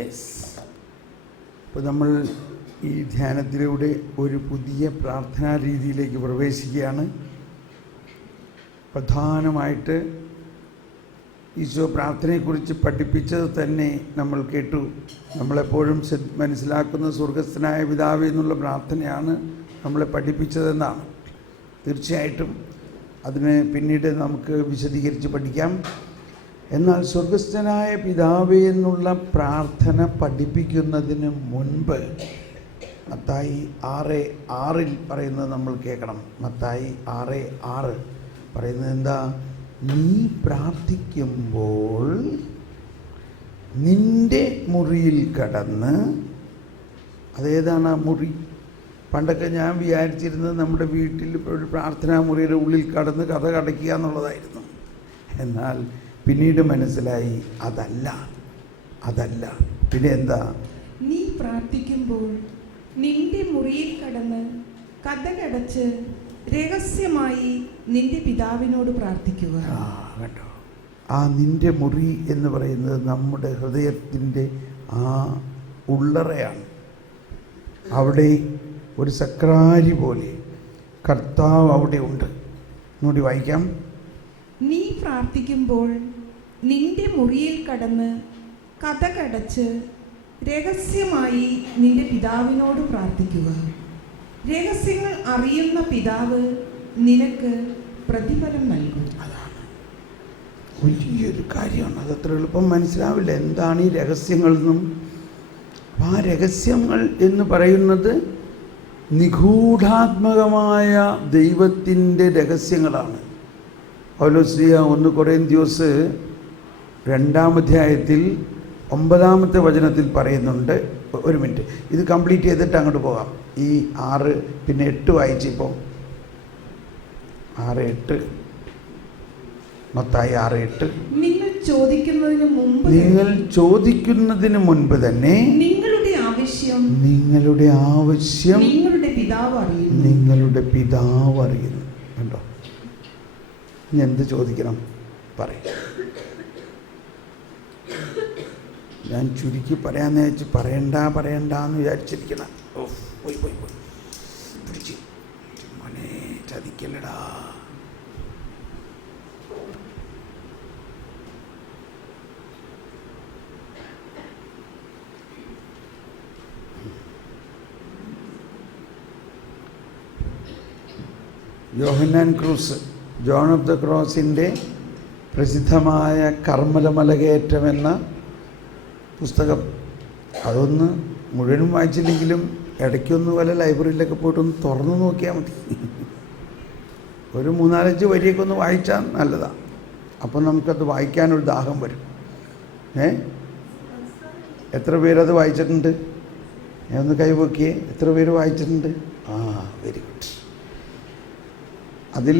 Yes. അപ്പോൾ നമ്മൾ ഈ ധ്യാനത്തിലൂടെ ഒരു പുതിയ പ്രാർത്ഥനാ രീതിയിലേക്ക് പ്രവേശിക്കുകയാണ്. പ്രധാനമായിട്ട് ഈശോ പ്രാർത്ഥനയെക്കുറിച്ച് പഠിപ്പിച്ചത് തന്നെ നമ്മൾ കേട്ടു. നമ്മളെപ്പോഴും മനസ്സിലാക്കുന്ന സ്വർഗസ്ഥനായ പിതാവേ എന്നുള്ള പ്രാർത്ഥനയാണ് നമ്മളെ പഠിപ്പിച്ചതെന്നാണ്. തീർച്ചയായിട്ടും അതിന് പിന്നീട് നമുക്ക് വിശദീകരിച്ച് പഠിക്കാം. എന്നാൽ സ്വർഗസ്ഥനായ പിതാവേ എന്നുള്ള പ്രാർത്ഥന പഠിപ്പിക്കുന്നതിന് മുൻപ് മത്തായി 6:6 പറയുന്നത് നമ്മൾ കേൾക്കണം. മത്തായി 6:6 പറയുന്നത് എന്താ? നീ പ്രാർത്ഥിക്കുമ്പോൾ നിൻ്റെ മുറിയിൽ കടന്ന്. അതേതാണ് ആ മുറി? പണ്ടൊക്കെ ഞാൻ വിചാരിച്ചിരുന്നത് നമ്മുടെ വീട്ടിൽ ഒരു പ്രാർത്ഥനാ മുറിയുടെ ഉള്ളിൽ കടന്ന് കഥ കടയ്ക്കുക എന്നുള്ളതായിരുന്നു. എന്നാൽ പിന്നീട് മനസ്സിലായി അതല്ല. പിന്നെ എന്താ? നീ പ്രാർത്ഥിക്കുമ്പോൾ നിന്റെ മുറിയിൽ കടന്ന് കതകടച്ച് രഹസ്യമായി നിന്റെ പിതാവിനോട് പ്രാർത്ഥിക്കുക. കേട്ടോ, ആ നിന്റെ മുറി എന്ന് പറയുന്നത് നമ്മുടെ ഹൃദയത്തിൻ്റെ ആ ഉള്ളറയാണ്. അവിടെ ഒരു സക്രാരി പോലെ കർത്താവ് അവിടെ ഉണ്ട്. ഇങ്ങോട്ട് വായിക്കാം. നീ പ്രാർത്ഥിക്കുമ്പോൾ നിന്റെ മുറിയിൽ കടന്ന് കതകടച്ച് രഹസ്യമായി നിന്റെ പിതാവിനോട് പ്രാർത്ഥിക്കുക. രഹസ്യങ്ങൾ അറിയുന്ന പിതാവ് നിനക്ക് പ്രതിഫലം നൽകും. അതാണ് വലിയൊരു കാര്യമാണ്. അതത്ര എളുപ്പം മനസ്സിലാവില്ല എന്താണ് ഈ രഹസ്യങ്ങളെന്നും. ആ രഹസ്യങ്ങൾ എന്ന് പറയുന്നത് നിഗൂഢാത്മകമായ ദൈവത്തിൻ്റെ രഹസ്യങ്ങളാണ്. പൗലോസ് 1 കൊറിന്ത്യസ് 2-ാം അധ്യായത്തിൽ 9-ാമത്തെ വചനത്തിൽ പറയുന്നുണ്ട്. ഒരു മിനിറ്റ്, ഇത് കംപ്ലീറ്റ് ചെയ്തിട്ട് അങ്ങോട്ട് പോകാം. ഈ 6 പിന്നെ 8 വായിച്ചിപ്പോൾ 6:8 മത്തായി 6:8 നിങ്ങൾ ചോദിക്കുന്നതിന് മുൻപ് തന്നെ നിങ്ങളുടെ ആവശ്യം നിങ്ങളുടെ പിതാവ് അറിയുന്നു. കണ്ടോ? ഇനി എന്ത് ചോദിക്കണം പറയും. ഞാൻ ചുരുക്കി പറയാമെന്ന് വെച്ച് പറയണ്ടെന്ന് വിചാരിച്ചിരിക്കണം. പോയി പിടിച്ച് മോനെ ചതിക്കല്ലടാ. യോഹന്നാൻ ക്രൂസ്, ജോൺ ഓഫ് ദ ക്രോസിൻ്റെ പ്രസിദ്ധമായ കർമ്മലമലകയറ്റം എന്ന പുസ്തകം. അതൊന്ന് മുഴുവനും വായിച്ചില്ലെങ്കിലും ഇടയ്ക്കൊന്ന് വല്ല ലൈബ്രറിയിലൊക്കെ പോയിട്ടൊന്ന് തുറന്നു നോക്കിയാൽ മതി. ഒരു 3-4 വരിയൊക്കെ ഒന്ന് വായിച്ചാൽ നല്ലതാണ്. അപ്പം നമുക്കത് വായിക്കാനൊരു ദാഹം വരും. എത്ര പേരത് വായിച്ചിട്ടുണ്ട്? ഞാൻ ഒന്ന് കൈവക്കിയേ. എത്ര പേര് വായിച്ചിട്ടുണ്ട്? Very good. അതിൽ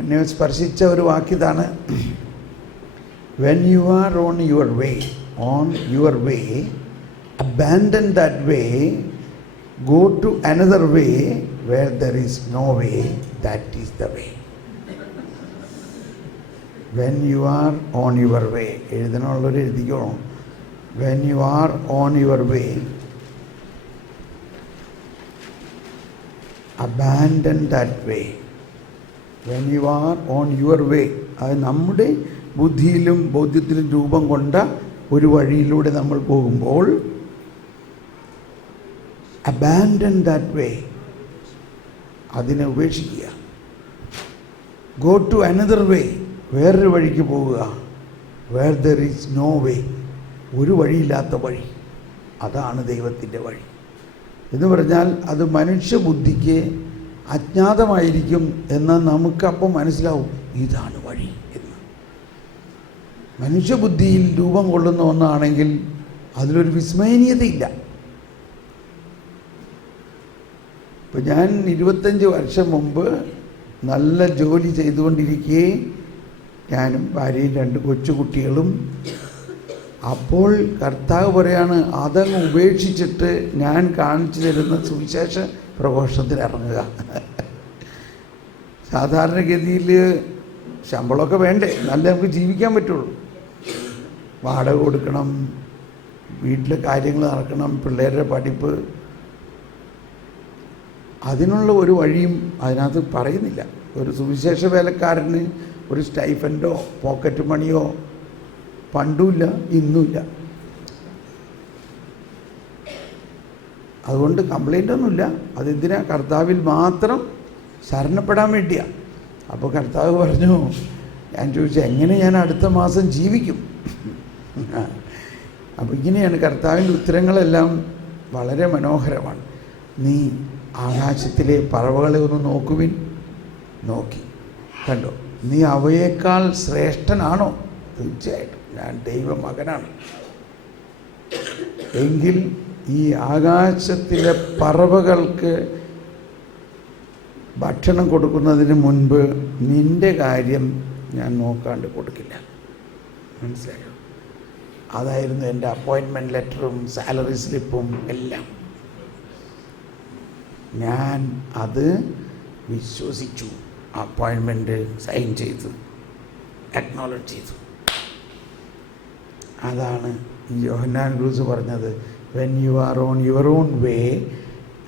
എന്നെ സ്പർശിച്ച ഒരു വാക്കിതാണ്, when you are on your way, abandon that way, go to another way, where there is no way, that is the way. When you are on your way, എഴുതണുള്ളവർ എഴുതിക്കോണം. when you are on your way, abandon that way. when you are on your way, അത് നമ്മുടെ ബുദ്ധിയിലും ബോധ്യത്തിലും രൂപം കൊണ്ട ഒരു വഴിയിലൂടെ നമ്മൾ പോകുമ്പോൾ abandon that way, അതിനെ ഉപേക്ഷിക്കുക. go to another way, വേറൊരു വഴിക്ക് പോവുക. where there is no way, ഒരു വഴിയില്ലാത്ത വഴി. അതാണ് ദൈവത്തിൻ്റെ വഴി എന്ന് പറഞ്ഞാൽ അത് മനുഷ്യബുദ്ധിക്ക് അജ്ഞാതമായിരിക്കും. എന്നാൽ നമുക്കപ്പം മനസ്സിലാവും ഇതാണ് വഴി എന്ന്. മനുഷ്യബുദ്ധിയിൽ രൂപം കൊള്ളുന്ന ഒന്നാണെങ്കിൽ അതിലൊരു വിസ്മയനീയതയില്ല. ഇപ്പം ഞാൻ 25 വർഷം മുമ്പ് നല്ല ജോലി ചെയ്തുകൊണ്ടിരിക്കെ ഞാനും ഭാര്യയും 2 കൊച്ചുകുട്ടികളും. അപ്പോൾ കർത്താവ് പറയാണ്, അതങ്ങ് ഉപേക്ഷിച്ചിട്ട് ഞാൻ കാണിച്ചു തരുന്ന സുവിശേഷ പ്രഘോഷണത്തിന് ഇറങ്ങുക. സാധാരണഗതിയിൽ ശമ്പളമൊക്കെ വേണ്ടേ, നല്ല നമുക്ക് ജീവിക്കാൻ പറ്റുള്ളൂ. വാടക കൊടുക്കണം, വീട്ടിലെ കാര്യങ്ങൾ നടക്കണം, പിള്ളേരുടെ പഠിപ്പ്. അതിനുള്ള ഒരു വഴിയും അതിനകത്ത് പറയുന്നില്ല. ഒരു സുവിശേഷ വേലക്കാരന് ഒരു സ്റ്റൈഫൻഡോ പോക്കറ്റ് മണിയോ പണ്ടുമില്ല, ഇന്നുമില്ല. അതുകൊണ്ട് കംപ്ലൈൻ്റ് ഒന്നുമില്ല. അതെന്തിനാ? കർത്താവിൽ മാത്രം ശരണപ്പെടാൻ വേണ്ടിയാണ്. അപ്പോൾ കർത്താവ് പറഞ്ഞു, ഞാൻ ചോദിച്ചു എങ്ങനെ ഞാൻ അടുത്ത മാസം ജീവിക്കും? അപ്പോൾ ഇങ്ങനെയാണ് കർത്താവിൻ്റെ ഉത്തരങ്ങളെല്ലാം വളരെ മനോഹരമാണ്. നീ ആകാശത്തിലെ പറവകളെ ഒന്ന് നോക്കുവിൻ. നോക്കി കണ്ടോ? നീ അവയേക്കാൾ ശ്രേഷ്ഠനാണോ? തീർച്ചയായിട്ടും ഞാൻ ദൈവമകനാണ്. എങ്കിൽ ഈ ആകാശത്തിലെ പറവകൾക്ക് ഭക്ഷണം കൊടുക്കുന്നതിന് മുൻപ് നിൻ്റെ കാര്യം ഞാൻ നോക്കാണ്ട് കൊടുക്കില്ല. മനസ്സിലായോ? അതായിരുന്നു എൻ്റെ അപ്പോയിൻമെൻറ്റ് ലെറ്ററും സാലറി സ്ലിപ്പും എല്ലാം. ഞാൻ അത് വിശ്വസിച്ചു, അപ്പോയിൻമെൻറ്റ് സൈൻ ചെയ്തു, അക്നോളജ് ചെയ്തു. അതാണ് യോഹന്നാൻ ക്രൂസ് പറഞ്ഞത്, when you are on your own way,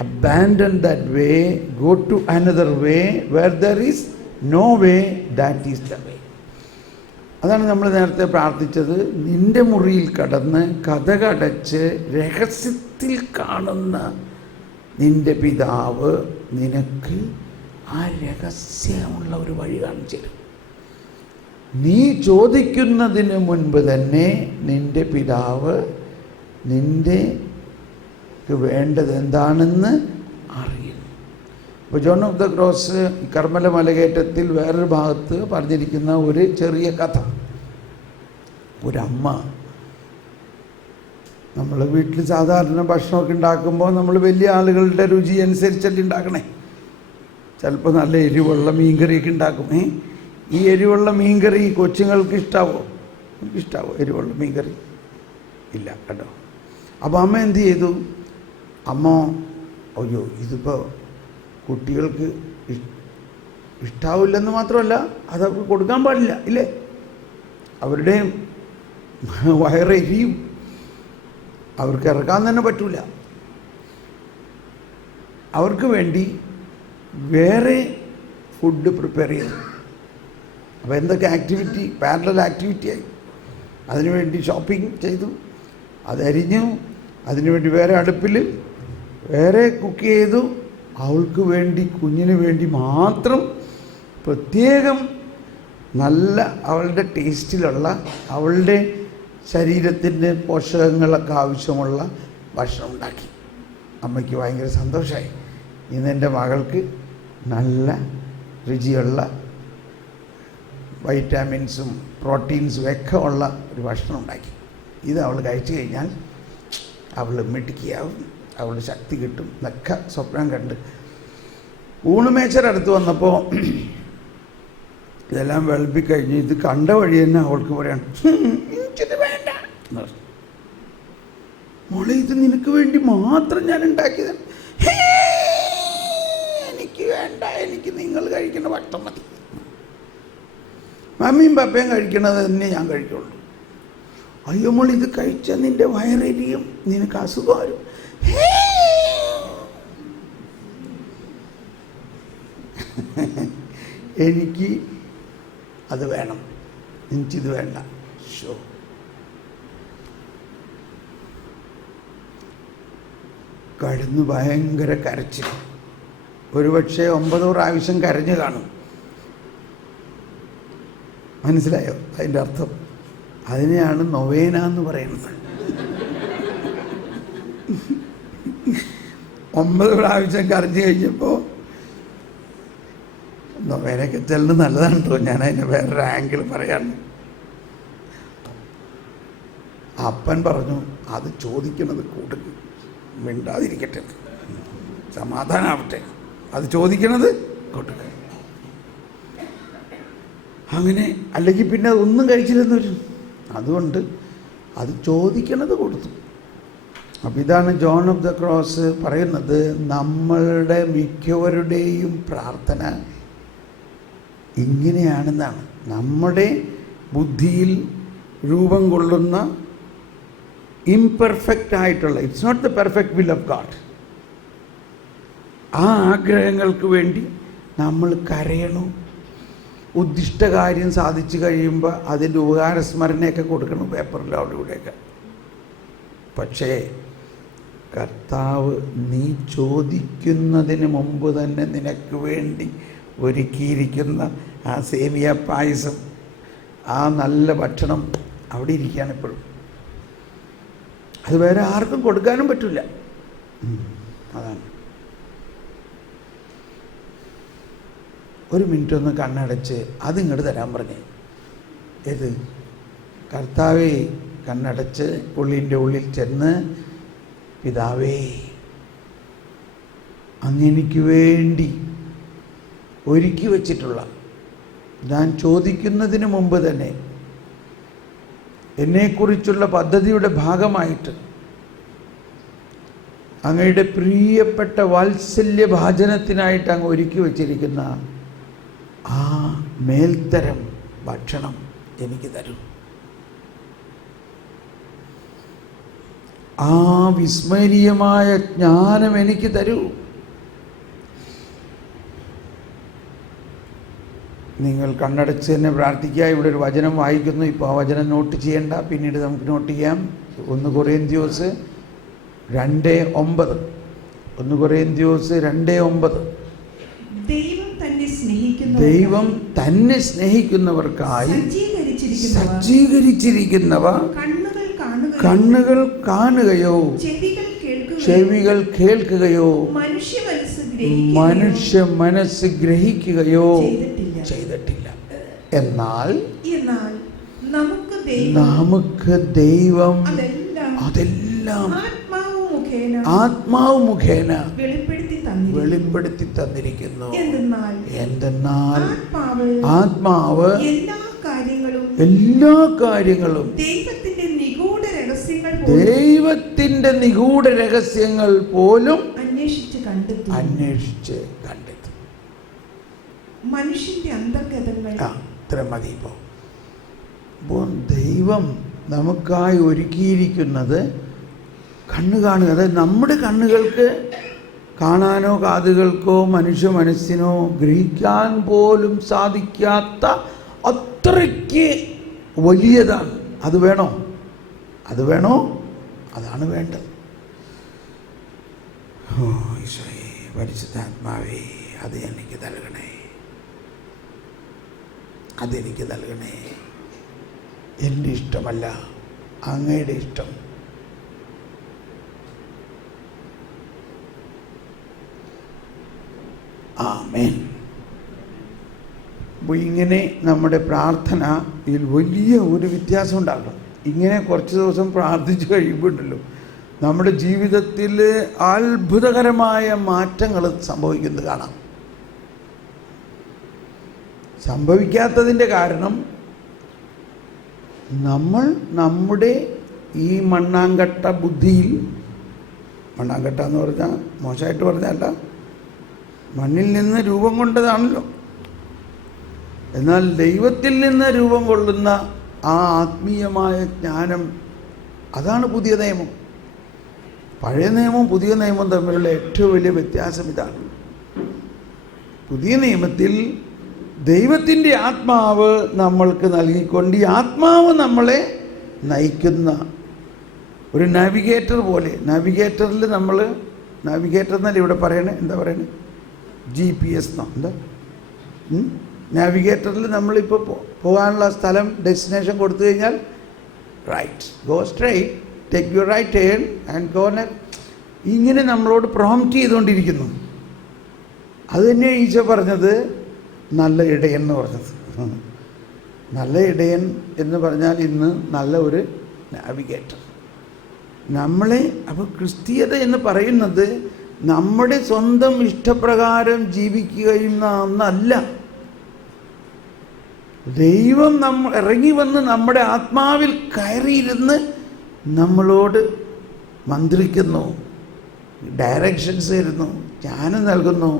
abandon that way, go to another way where there is no way, that is the way. അതാണ് നമ്മൾ നേരത്തെ പ്രാർത്ഥിച്ചത്. നിൻ്റെ മുറിയിൽ കടന്ന് കതകടച്ച് രഹസ്യത്തിൽ കാണുന്ന നിൻ്റെ പിതാവ് നിനക്ക് ആ രഹസ്യമുള്ള ഒരു വഴി കാണിച്ചു തരും. നീ ചോദിക്കുന്നതിന് മുൻപ് തന്നെ നിൻ്റെ പിതാവ് നിൻ്റെ വേണ്ടത് എന്താണെന്ന് അറിയുന്നു. ഇപ്പോൾ ജോൺ ഓഫ് ദ ക്രോസ് കർമ്മല മലകയറ്റത്തിൽ വേറൊരു ഭാഗത്ത് പറഞ്ഞിരിക്കുന്ന ഒരു ചെറിയ കഥ. ഒരമ്മ, നമ്മൾ വീട്ടിൽ സാധാരണ ഭക്ഷണമൊക്കെ ഉണ്ടാക്കുമ്പോൾ നമ്മൾ വലിയ ആളുകളുടെ രുചി അനുസരിച്ചല്ലേ ഉണ്ടാക്കണേ. ചിലപ്പോൾ നല്ല എരിവുള്ള മീൻകറിയൊക്കെ ഉണ്ടാക്കും. ഈ എരിവുള്ള മീൻകറി കൊച്ചുങ്ങൾക്ക് ഇഷ്ടാവോ? ഇഷ്ടാവോ എരിവുള്ള മീൻകറി? ഇല്ല കേട്ടോ. അപ്പോൾ അമ്മ എന്ത് ചെയ്തു? അമ്മ, അയ്യോ ഇതിപ്പോൾ കുട്ടികൾക്ക് ഇഷ്ടാവില്ലെന്ന് മാത്രമല്ല, അതവർക്ക് കൊടുക്കാൻ പാടില്ല, ഇല്ലേ? അവരുടെ വയറെരിയും, അവർക്ക് ഇറക്കാൻ തന്നെ പറ്റില്ല. അവർക്ക് വേണ്ടി വേറെ ഫുഡ് പ്രിപ്പയർ ചെയ്തു. അപ്പോൾ എന്തൊക്കെ ആക്ടിവിറ്റി, പാരലൽ ആക്ടിവിറ്റിയായി. അതിനുവേണ്ടി ഷോപ്പിംഗ് ചെയ്തു, അതരിഞ്ഞു, അതിനുവേണ്ടി വേറെ അടുപ്പിൽ വേറെ കുക്ക് ചെയ്തു. അവൾക്ക് വേണ്ടി, കുഞ്ഞിന് വേണ്ടി മാത്രം പ്രത്യേകം നല്ല അവളുടെ ടേസ്റ്റിലുള്ള, അവളുടെ ശരീരത്തിൻ്റെ പോഷകങ്ങളൊക്കെ ആവശ്യമുള്ള ഭക്ഷണം ഉണ്ടാക്കി. അമ്മയ്ക്ക് ഭയങ്കര സന്തോഷമായി. ഇന്ന് എൻ്റെ മകൾക്ക് നല്ല രുചിയുള്ള വൈറ്റാമിൻസും പ്രോട്ടീൻസും ഒക്കെ ഉള്ള ഒരു ഭക്ഷണം ഉണ്ടാക്കി. ഇത് അവൾ കഴിച്ചു കഴിഞ്ഞാൽ അവൾ മിടുക്കിയാവും, അവളുടെ ശക്തി കിട്ടും എന്നൊക്കെ സ്വപ്നം കണ്ട് ഊണുമേച്ചർ അടുത്ത് വന്നപ്പോൾ ഇതെല്ലാം വിളമ്പിക്കഴിഞ്ഞ് ഇത് കണ്ട വഴി തന്നെ അവൾക്ക് പറയണം, എനിക്കിത് വേണ്ട എന്ന് പറഞ്ഞു. മോളെ, ഇത് നിനക്ക് വേണ്ടി മാത്രം ഞാൻ ഉണ്ടാക്കിയത്. എനിക്ക് വേണ്ട, എനിക്ക് നിങ്ങൾ കഴിക്കുന്ന ഭക്ഷണം മതി. മമ്മിയും പപ്പയും കഴിക്കണത് തന്നെ ഞാൻ കഴിക്കുള്ളൂ. അയ്യോ മോൾ, ഇത് കഴിച്ചാൽ നിൻ്റെ വയറെരിയും, നിനക്ക് അസുഖം വരും. എനിക്ക് അത് വേണം, എനിക്കിത് വേണ്ട. ഷോ കടന്ന് ഭയങ്കര കരച്ചിൽ. ഒരുപക്ഷെ 9 പ്രാവശ്യം കരഞ്ഞു കാണും. മനസ്സിലായോ അതിൻ്റെ അർത്ഥം? അതിനെയാണ് നൊവേന എന്ന് പറയുന്നത്. 9 പ്രാവശ്യം കരഞ്ഞു കഴിഞ്ഞപ്പോൾ നൊവേനയൊക്കെ ചെല്ലുന്നത് നല്ലതാണ് കേട്ടോ. ഞാൻ അതിന് വേറൊരു ആംഗിൾ പറയാണ്. അപ്പൻ പറഞ്ഞു, അത് ചോദിക്കണത് കൊടുക്കും, മിണ്ടാതിരിക്കട്ടെ, സമാധാനാവട്ടെ, അത് ചോദിക്കണത് കൊടുക്കും. അങ്ങനെ അല്ലെങ്കിൽ പിന്നെ അതൊന്നും കഴിച്ചില്ലെന്ന് വരും. അതുകൊണ്ട് അത് ചോദിക്കണത് കൊടുത്തു. അപ്പം ഇതാണ് ജോൺ ഓഫ് ദ ക്രോസ് പറയുന്നത്, നമ്മളുടെ മിക്കവരുടെയും പ്രാർത്ഥന ഇങ്ങനെയാണെന്നാണ്. നമ്മുടെ ബുദ്ധിയിൽ രൂപം കൊള്ളുന്ന ഇംപെർഫെക്റ്റ് ആയിട്ടുള്ള, it's not the perfect will of God, ആ ആഗ്രഹങ്ങൾക്ക് വേണ്ടി നമ്മൾ കരയണം. ഉദ്ദിഷ്ടകാര്യം സാധിച്ചു കഴിയുമ്പോൾ അതിൻ്റെ ഉപകാരസ്മരണയൊക്കെ കൊടുക്കണം പേപ്പറിൽ അവിടെ ഇവിടെയൊക്കെ. പക്ഷേ കർത്താവ് നീ ചോദിക്കുന്നതിന് മുമ്പ് തന്നെ നിനക്ക് വേണ്ടി ഒരുക്കിയിരിക്കുന്ന ആ സേമിയ പായസം, ആ നല്ല ഭക്ഷണം അവിടെ ഇരിക്കുകയാണ് ഇപ്പോഴും. അത് വേറെ ആർക്കും കൊടുക്കാനും പറ്റില്ല. അതാണ്. ഒരു മിനിറ്റ് ഒന്ന് കണ്ണടച്ച് അതിങ്ങോട്ട് തരാൻ പറഞ്ഞേ. ഏത്? കർത്താവേ, കണ്ണടച്ച് ഉള്ളിൻ്റെ ഉള്ളിൽ ചെന്ന്, പിതാവേ, അങ്ങെനിക്ക് വേണ്ടി ഒരുക്കി വച്ചിട്ടുള്ള, ഞാൻ ചോദിക്കുന്നതിന് മുമ്പ് തന്നെ എന്നെക്കുറിച്ചുള്ള പദ്ധതിയുടെ ഭാഗമായിട്ട് അങ്ങയുടെ പ്രിയപ്പെട്ട വാത്സല്യഭാജനത്തിനായിട്ട് അങ്ങ് ഒരുക്കി വച്ചിരിക്കുന്ന ആ മേൽത്തരം ഭക്ഷണം എനിക്ക് തരൂ. ആ വിസ്മരണീയമായ ജ്ഞാനം എനിക്ക് തരൂ. നിങ്ങൾ കണ്ണടച്ച് തന്നെ പ്രാർത്ഥിക്കുക. ഇവിടെ ഒരു വചനം വായിക്കുന്നു. ഇപ്പോൾ ആ വചനം നോട്ട് ചെയ്യേണ്ട, പിന്നീട് നമുക്ക് നോട്ട് ചെയ്യാം. 1 കൊറിന്ത്യൻസ് 2:9. 1 കൊറിന്ത്യൻസ് 2:9. ദൈവം തന്നെ സ്നേഹിക്കുന്നവർക്കായി സജ്ജീകരിച്ചിരിക്കുന്നവ കണ്ണുകൾ കാണുകയോ ചെവികൾ കേൾക്കുകയോ മനുഷ്യ മനസ്സ് ഗ്രഹിക്കുകയോ ചെയ്തിട്ടില്ല. എന്നാൽ നമുക്ക് ദൈവം അതെല്ലാം ആത്മാവ് മുഖേന വെളിപ്പെടുത്തി തന്നിരിക്കുന്നു. എന്തെന്നാൽ ആത്മാവ് എല്ലാ കാര്യങ്ങളും ദൈവത്തിന്റെ നിഗൂഢ രഹസ്യങ്ങൾ പോലും അന്വേഷിച്ച് കണ്ടെത്തും. മനുഷ്യന്റെ അന്തർഗതങ്ങൾ ഇത്ര മതി. ഇപ്പോൾ ദൈവം നമുക്കായി ഒരുക്കിയിരിക്കുന്നത് കണ്ണ് കാണുക, അതായത് നമ്മുടെ കണ്ണുകൾക്ക് കാണാനോ കാതുകൾക്കോ മനുഷ്യ മനസ്സിനോ ഗ്രഹിക്കാൻ പോലും സാധിക്കാത്ത അത്രയ്ക്ക് വലിയതാണ്. അത് വേണോ? അതാണ് വേണ്ടത്. ഓ ഈശോയേ, പരിശുദ്ധാത്മാവേ, അതെനിക്ക് നൽകണേ. എൻ്റെ ഇഷ്ടമല്ല, അങ്ങയുടെ ഇഷ്ടം. ആമേൻ. അപ്പോൾ ഇങ്ങനെ നമ്മുടെ പ്രാർത്ഥന ഇതിൽ വലിയ ഒരു വ്യത്യാസം ഉണ്ടാകും. ഇങ്ങനെ കുറച്ച് ദിവസം പ്രാർത്ഥിച്ചു കഴിയുമ്പോഴല്ലോ നമ്മുടെ ജീവിതത്തിൽ അത്ഭുതകരമായ മാറ്റങ്ങൾ സംഭവിക്കുന്നത് കാണാം. സംഭവിക്കാത്തതിൻ്റെ കാരണം നമ്മൾ നമ്മുടെ ഈ മണ്ണാങ്കട്ട ബുദ്ധിയിൽ, മണ്ണാങ്കട്ട എന്ന് പറഞ്ഞാൽ മോശമായിട്ട് പറഞ്ഞല്ല, മണ്ണിൽ നിന്ന് രൂപം കൊണ്ടതാണല്ലോ. എന്നാൽ ദൈവത്തിൽ നിന്ന് രൂപം കൊള്ളുന്ന ആ ആത്മീയമായ ജ്ഞാനം, അതാണ് പുതിയ നിയമം. പഴയ നിയമവും പുതിയ നിയമവും തമ്മിലുള്ള ഏറ്റവും വലിയ വ്യത്യാസം ഇതാണ്. പുതിയ നിയമത്തിൽ ദൈവത്തിൻ്റെ ആത്മാവ് നമ്മൾക്ക് നൽകിക്കൊണ്ട് ഈ ആത്മാവ് നമ്മളെ നയിക്കുന്ന ഒരു നാവിഗേറ്റർ പോലെ. നാവിഗേറ്ററിൽ നമ്മൾ, നാവിഗേറ്റർ എന്നല്ല ഇവിടെ പറയണേ, എന്താ പറയണേ, GPS എന്നോ എന്താ, നാവിഗേറ്ററിൽ നമ്മളിപ്പോൾ പോകാനുള്ള സ്ഥലം, ഡെസ്റ്റിനേഷൻ കൊടുത്തു കഴിഞ്ഞാൽ right, go straight, take your right turn and go left, ഇങ്ങനെ നമ്മളോട് പ്രോംപ്റ്റ് ചെയ്തുകൊണ്ടിരിക്കുന്നു. അത് തന്നെയാണ് ഈശോ പറഞ്ഞത് നല്ല ഇടയൻ എന്ന് പറഞ്ഞത്. നല്ല ഇടയൻ എന്ന് പറഞ്ഞാൽ ഇന്ന് നല്ല ഒരു നാവിഗേറ്റർ നമ്മളെ. അപ്പോൾ ക്രിസ്തീയത എന്ന് പറയുന്നത് നമ്മുടെ സ്വന്തം ഇഷ്ടപ്രകാരം ജീവിക്കുകയും ഒന്നല്ല. ദൈവം ഇറങ്ങി വന്ന് നമ്മുടെ ആത്മാവിൽ കയറിയിരുന്ന് നമ്മളോട് മന്ത്രിക്കുന്നു, ഡയറക്ഷൻസ് തരുന്നു, ജ്ഞാനം നൽകുന്നു.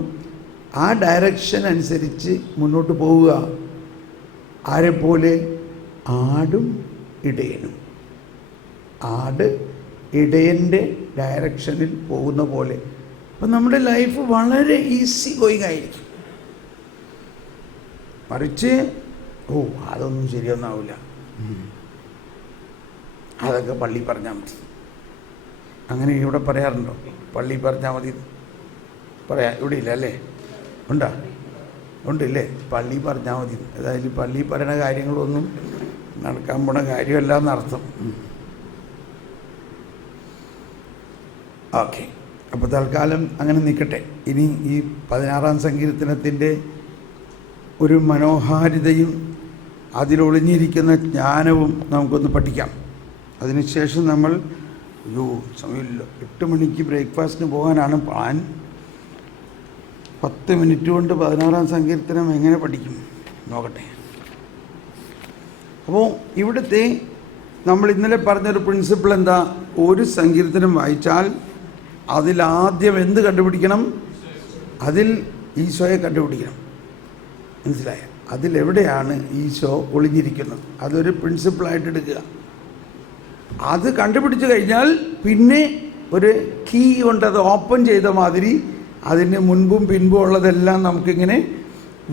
ആ ഡയറക്ഷൻ അനുസരിച്ച് മുന്നോട്ട് പോവുക. ആരെപ്പോലെ? ആടും ഇടയനും. ആട് ഇടയൻ്റെ ഡയറക്ഷനിൽ പോകുന്ന പോലെ. അപ്പം നമ്മുടെ ലൈഫ് വളരെ ഈസി ഗോയിങ് ആയിരിക്കും. മറിച്ച് അതൊന്നും ശരിയൊന്നാവില്ല, അതൊക്കെ പള്ളി പറഞ്ഞാൽ മതി, അങ്ങനെ ഇവിടെ പറയാറുണ്ടോ? പള്ളി പറഞ്ഞാൽ മതി പറയാ ഇവിടെ ഇല്ല അല്ലേ? ഉണ്ടല്ലേ? പള്ളി പറഞ്ഞാൽ മതി. അതായത് പള്ളി പറയുന്ന കാര്യങ്ങളൊന്നും നടക്കാൻ പോണ കാര്യമല്ല എന്നർത്ഥം. ഓക്കെ, അപ്പോൾ തൽക്കാലം അങ്ങനെ നിൽക്കട്ടെ. ഇനി ഈ 16-ാം സങ്കീർത്തനത്തിൻ്റെ ഒരു മനോഹാരിതയും അതിലൊളിഞ്ഞിരിക്കുന്ന ജ്ഞാനവും നമുക്കൊന്ന് പഠിക്കാം. അതിനുശേഷം നമ്മൾ സമയമില്ല, 8 മണിക്ക് ബ്രേക്ക്ഫാസ്റ്റിന് പോകാനാണ് പ്ലാൻ. 10 മിനിറ്റ് കൊണ്ട് 16-ാം സങ്കീർത്തനം എങ്ങനെ പഠിക്കും നോക്കട്ടെ. അപ്പോൾ ഇവിടുത്തെ നമ്മൾ ഇന്നലെ പറഞ്ഞൊരു പ്രിൻസിപ്പിൾ എന്താ? ഒരു സങ്കീർത്തനം വായിച്ചാൽ അതിലാദ്യം എന്ത് കണ്ടുപിടിക്കണം? അതിൽ ഈശോയെ കണ്ടുപിടിക്കണം. മനസ്സിലായ? അതിലെവിടെയാണ് ഈശോ ഒളിഞ്ഞിരിക്കുന്നത്, അതൊരു പ്രിൻസിപ്പിളായിട്ട് എടുക്കുക. അത് കണ്ടുപിടിച്ച് കഴിഞ്ഞാൽ പിന്നെ ഒരു കീ കൊണ്ട് അത് ഓപ്പൺ ചെയ്ത മാതിരി അതിന് മുൻപും പിൻപും ഉള്ളതെല്ലാം നമുക്കിങ്ങനെ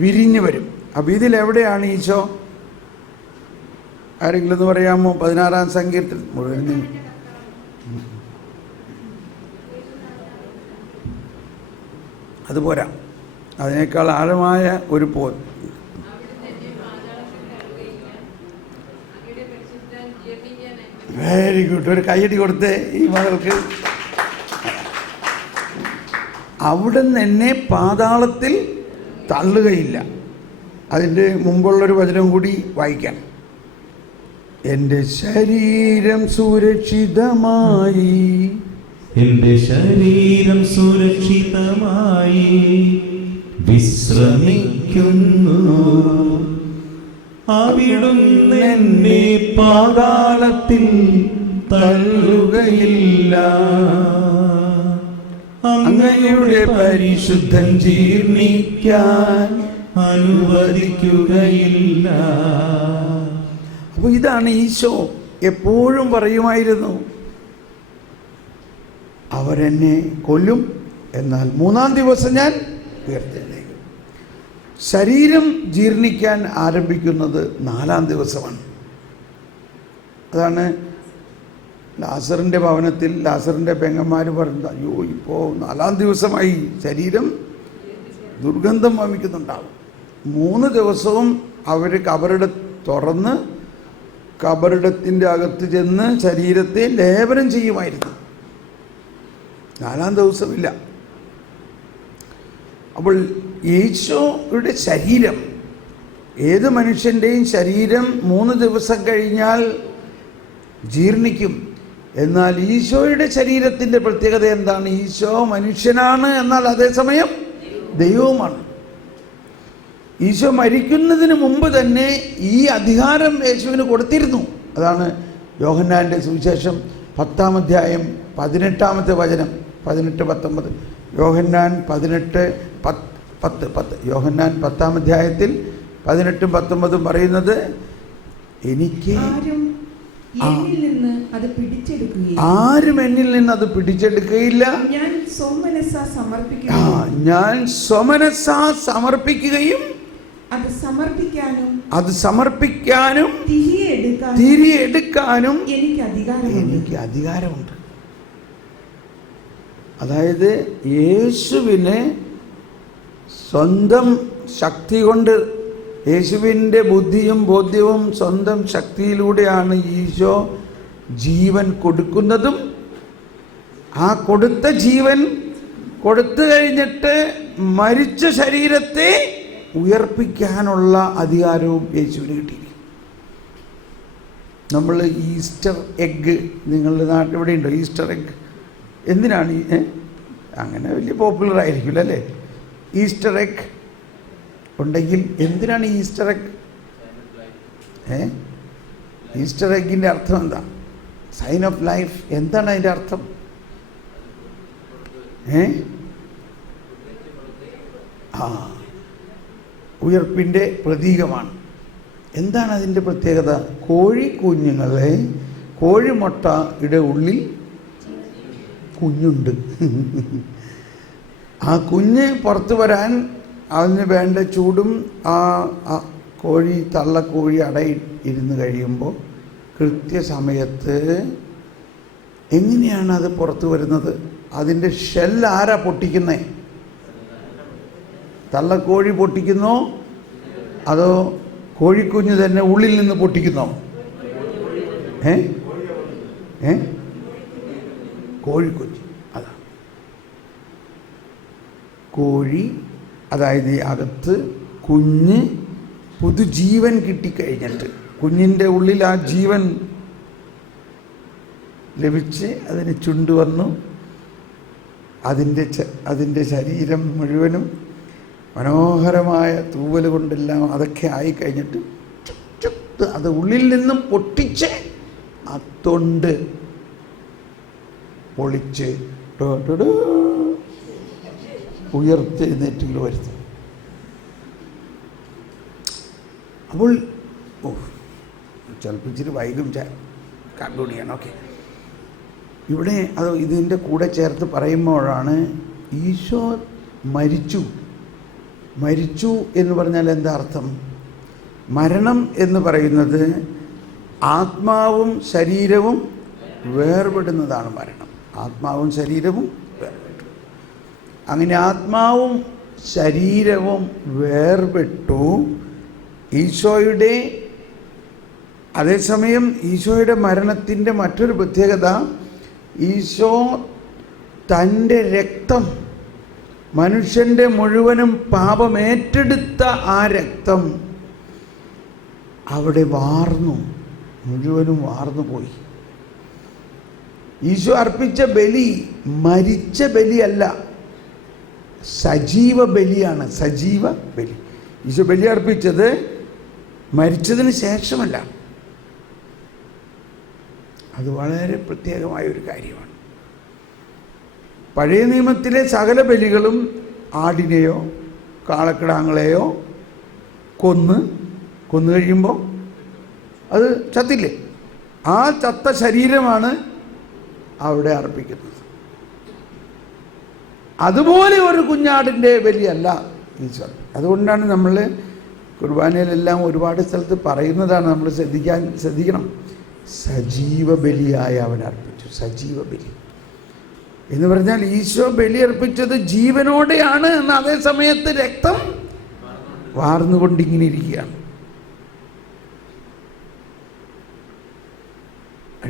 വിരിഞ്ഞു വരും. അപ്പോൾ ഇതിലെവിടെയാണ് ഈശോ? ആരെങ്കിലും ഒന്ന് പറയാമോ? 16-ാം സങ്കീർത്തനം മുഴുവൻ അതുപോരാ, അതിനേക്കാൾ ആഴമായ ഒരു വെരി ഗുഡ്, ഒരു കയ്യടി കൊടുത്തേ ഈ മകൾക്ക്. അവിടുന്ന് എന്നെ പാതാളത്തിൽ തള്ളുകയില്ല. അതിൻ്റെ മുമ്പുള്ളൊരു വചനം കൂടി വായിക്കാം. എൻ്റെ ശരീരം സുരക്ഷിതമായി, എന്റെ ശരീരം സുരക്ഷിതമായി വിശ്രമിക്കുന്നു. അവിടുന്ന് എന്നെ പാതാളത്തിൽ തള്ളുകയില്ല. അങ്ങയുടെ പരിശുദ്ധൻ ജീർണിക്കാൻ അനുവദിക്കുകയില്ല. അപ്പോൾ ഇതാണ് ഈശോ എപ്പോഴും പറയുമായിരുന്നു, അവരെന്നെ കൊല്ലും, എന്നാൽ 3-ാം ദിവസം ഞാൻ ഉയർത്തെഴുന്നേൽക്കും. ശരീരം ജീർണിക്കാൻ ആരംഭിക്കുന്നത് 4-ാം ദിവസമാണ്. അതാണ് ലാസറിൻ്റെ ഭവനത്തിൽ ലാസറിൻ്റെ പെങ്ങന്മാർ പറഞ്ഞത്, അയ്യോ ഇപ്പോൾ 4-ാം ദിവസമായി ശരീരം ദുർഗന്ധം വമിക്കുന്നുണ്ടാവും. 3 ദിവസവും അവർ കബറിട തുറന്ന് കബറിടത്തിൻ്റെ അകത്ത് ചെന്ന് ശരീരത്തെ ലേപനം ചെയ്യുമായിരുന്നു. 4-ാം ദിവസമില്ല. അപ്പോൾ ഈശോയുടെ ശരീരം, ഏത് മനുഷ്യൻ്റെയും ശരീരം 3 ദിവസം കഴിഞ്ഞാൽ ജീർണിക്കും. എന്നാൽ ഈശോയുടെ ശരീരത്തിൻ്റെ പ്രത്യേകത എന്താണ്? ഈശോ മനുഷ്യനാണ്, എന്നാൽ അതേസമയം ദൈവവുമാണ്. ഈശോ മരിക്കുന്നതിന് മുമ്പ് തന്നെ ഈ അധികാരം യേശുവിന് കൊടുത്തിരുന്നു. അതാണ് യോഹന്നാൻ്റെ സുവിശേഷം 10-ാം അധ്യായം 18-ാമത്തെ വചനം, 18-19. യോഹന്നാൻ 18:10 യോഹന്നാൻ 10-ാം അധ്യായത്തിൽ 18-19 പറയുന്നത്, എനിക്ക് ആരും എന്നിൽ നിന്ന് അത് പിടിച്ചെടുക്കുകയില്ല. ഞാൻ സ്വമനസ്സാ സമർപ്പിക്കുകയും അത് സമർപ്പിക്കാനും തിരികെ എടുക്കാനും എനിക്ക് അധികാരമുണ്ട്. അതായത് യേശുവിനെ സ്വന്തം ശക്തി കൊണ്ട്, യേശുവിൻ്റെ ബുദ്ധിയും ബോധ്യവും സ്വന്തം ശക്തിയിലൂടെയാണ് ഈശോ ജീവൻ കൊടുക്കുന്നതും. ആ കൊടുത്ത ജീവൻ കൊടുത്തു കഴിഞ്ഞിട്ട് മരിച്ച ശരീരത്തെ ഉയർപ്പിക്കാനുള്ള അധികാരവും യേശുവിന് കിട്ടിയിരിക്കും. നമ്മൾ ഈസ്റ്റർ എഗ്ഗ്, നിങ്ങളുടെ നാട്ടിൽ ഇവിടെ ഉണ്ടോ ഈസ്റ്റർ എഗ്ഗ്? എന്തിനാണ് അങ്ങനെ വലിയ പോപ്പുലർ ആയിരിക്കില്ല അല്ലേ? ഈസ്റ്റർ എഗ് ഉണ്ടെങ്കിൽ എന്തിനാണ് ഈസ്റ്റർ എഗ്? ഈസ്റ്റർ എഗ്ഗിൻ്റെ അർത്ഥം എന്താ? Sign of life. എന്താണ് അതിൻ്റെ അർത്ഥം? ഉയർപ്പിൻ്റെ പ്രതീകമാണ്. എന്താണ് അതിൻ്റെ പ്രത്യേകത? കോഴി കുഞ്ഞുങ്ങളെ, കോഴിമുട്ടയുടെ ഉള്ളിൽ കുഞ്ഞുണ്ട്. ആ കുഞ്ഞ് പുറത്തു വരാൻ അതിന് വേണ്ട ചൂടും ആ കോഴി, തള്ളക്കോഴി ഇരുന്ന് കഴിയുമ്പോൾ കൃത്യസമയത്ത് എങ്ങനെയാണ് അത് പുറത്തു വരുന്നത്? അതിൻ്റെ ഷെല്ല് ആരാ പൊട്ടിക്കുന്നേ? തള്ളക്കോഴി പൊട്ടിക്കുന്നോ അതോ കോഴിക്കുഞ്ഞ് തന്നെ ഉള്ളിൽ നിന്ന് പൊട്ടിക്കുന്നോ? കോഴിക്കുഞ്ഞ്. അതാ കോഴി, അതായത് ഈ അകത്ത് കുഞ്ഞ് പുതുജീവൻ കിട്ടിക്കഴിഞ്ഞിട്ട്, കുഞ്ഞിൻ്റെ ഉള്ളിൽ ആ ജീവൻ ലഭിച്ച് അതിന് ചുണ്ട് വന്നു, അതിൻ്റെ ശരീരം മുഴുവനും മനോഹരമായ തൂവൽ കൊണ്ടെല്ലാം അതൊക്കെ ആയിക്കഴിഞ്ഞിട്ട് അത് ഉള്ളിൽ നിന്നും പൊട്ടിച്ച് ആ തൊണ്ട് പൊളിച്ച് ഉയർത്തെഴുന്നേറ്റുകൾ വരുത്തും. അപ്പോൾ ചിലപ്പോൾ ഇച്ചിരി വൈകും കൺക്ലൂഡ് ചെയ്യണം. ഓക്കെ, ഇവിടെ അത് ഇതിൻ്റെ കൂടെ ചേർത്ത് പറയുമ്പോഴാണ് ഈശോ മരിച്ചു എന്ന് പറഞ്ഞാൽ എന്താ അർത്ഥം? മരണം എന്ന് പറയുന്നത് ആത്മാവും ശരീരവും വേർപെടുന്നതാണ് മരണം. ആത്മാവും ശരീരവും വേർപെട്ടു. അങ്ങനെ ആത്മാവും ശരീരവും വേർപെട്ടു. ഈശോയുടെ, അതേസമയം ഈശോയുടെ മരണത്തിൻ്റെ മറ്റൊരു പ്രത്യേകത, ഈശോ തൻ്റെ രക്തം, മനുഷ്യൻ്റെ മുഴുവനും പാപം ഏറ്റെടുത്ത ആ രക്തം അവിടെ മുഴുവനും വാർന്നു പോയി. ഈശോ അർപ്പിച്ച ബലി മരിച്ച ബലിയല്ല, സജീവ ബലിയാണ്. സജീവ ബലി. ഈശോ ബലി അർപ്പിച്ചത് മരിച്ചതിന് ശേഷമല്ല. അത് വളരെ പ്രത്യേകമായ ഒരു കാര്യമാണ്. പഴയ നിയമത്തിലെ സകല ബലികളും ആടിനെയോ കാളക്കിടാങ്ങളെയോ കൊന്നു കഴിയുമ്പോൾ അത് ചത്തില്ലേ, ആ ചത്ത ശരീരമാണ് അവിടെ അർപ്പിക്കുന്നത്. അതുപോലെ ഒരു കുഞ്ഞാടിൻ്റെ ബലിയല്ല ഈശോ. അതുകൊണ്ടാണ് നമ്മൾ കുർബാനയിലെല്ലാം ഒരുപാട് സ്ഥലത്ത് പറയുന്നതാണ്, നമ്മൾ ശ്രദ്ധിക്കണം. സജീവ ബലിയായി അവൻ അർപ്പിച്ചു. സജീവ ബലി എന്ന് പറഞ്ഞാൽ ഈശോ ബലി അർപ്പിച്ചത് ജീവനോടെയാണ്, എന്ന അതേ സമയത്ത് രക്തം വാർന്നുകൊണ്ടിങ്ങനെ ഇരിക്കുകയാണ്.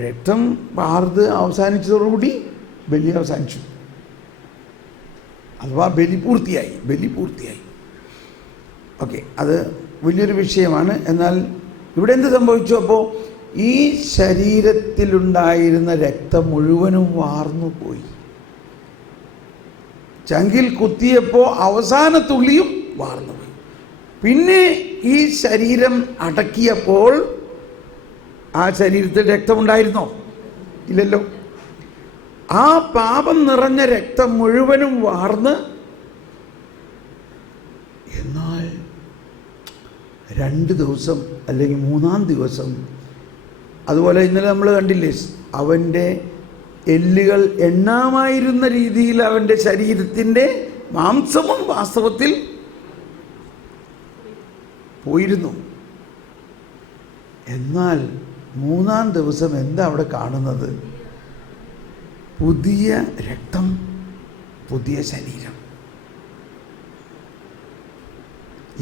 രക്തം വാർന്ന് അവസാനിച്ചതോടുകൂടി ബലി അവസാനിച്ചു. അഥവാ ബലി പൂർത്തിയായി. ഓക്കെ, അത് വലിയൊരു വിഷയമാണ്. എന്നാൽ ഇവിടെ എന്ത് സംഭവിച്ചു? അപ്പോൾ ഈ ശരീരത്തിലുണ്ടായിരുന്ന രക്തം മുഴുവനും വാർന്നു പോയി. ചങ്കിൽ കുത്തിയപ്പോൾ അവസാന തുള്ളിയും വാർന്നുപോയി. പിന്നെ ഈ ശരീരം അടക്കിയപ്പോൾ ആ ശരീരത്തിൽ രക്തമുണ്ടായിരുന്നോ? ഇല്ലല്ലോ. ആ പാപം നിറഞ്ഞ രക്തം മുഴുവനും വാർന്ന്, എന്നാൽ 2 ദിവസം അല്ലെങ്കിൽ 3-ാം ദിവസം, അതുപോലെ ഇന്നലെ നമ്മൾ കണ്ടില്ലേ, അവൻ്റെ എല്ലുകൾ എണ്ണാമായിരുന്ന രീതിയിൽ അവൻ്റെ ശരീരത്തിൻ്റെ മാംസവും വാസ്തവത്തിൽ പോയിരുന്നു. എന്നാൽ 3-ാം ദിവസം എന്താ അവിടെ കാണുന്നത്? പുതിയ രക്തം, പുതിയ ശരീരം.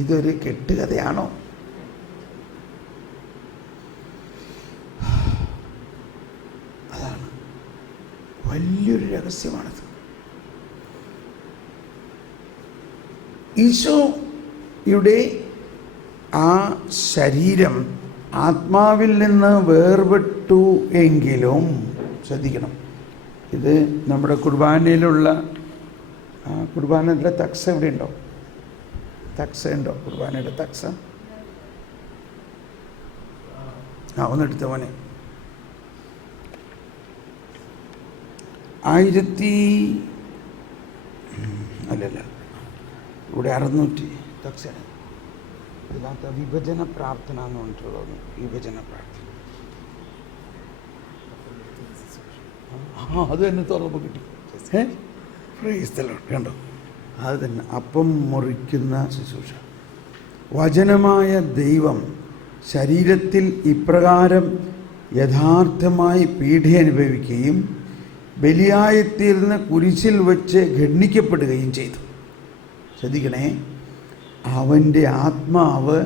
ഇതൊരു കെട്ടുകഥയാണോ? അതാണ് വലിയൊരു രഹസ്യമാണത്. ഈശോയുടെ ആ ശരീരം ആത്മാവിൽ നിന്ന് വേർപെട്ടു എങ്കിലും, ശ്രദ്ധിക്കണം, ഇത് നമ്മുടെ കുർബാനയിലുള്ള കുർബാനയുടെ തക്സ ഇവിടെ ഉണ്ടോ? തക്സ ഉണ്ടോ? കുർബാനയുടെ തക്സ ഒന്നെടുത്ത മോനെ. 1000 അല്ലല്ല, ഇവിടെ 600 തക്സയാണ്. ഇതിനകത്ത് വിഭജന പ്രാർത്ഥന എന്ന് പറഞ്ഞിട്ടുള്ളത്. വിഭജന പ്രാർത്ഥന അത് തന്നെ തുറന്ന് കിട്ടി. കണ്ടോ, അത് തന്നെ അപ്പം മുറിക്കുന്ന ശുശ്രൂഷ. വചനമായ ദൈവം ശരീരത്തിൽ ഇപ്രകാരം യഥാർത്ഥമായി പീഡ അനുഭവിക്കുകയും ബലിയായിത്തീർന്ന് കുരിശിൽ വെച്ച് ഖണ്ഡിക്കപ്പെടുകയും ചെയ്തു. ശ്രദ്ധിക്കണേ, അവൻ്റെ ആത്മാവ്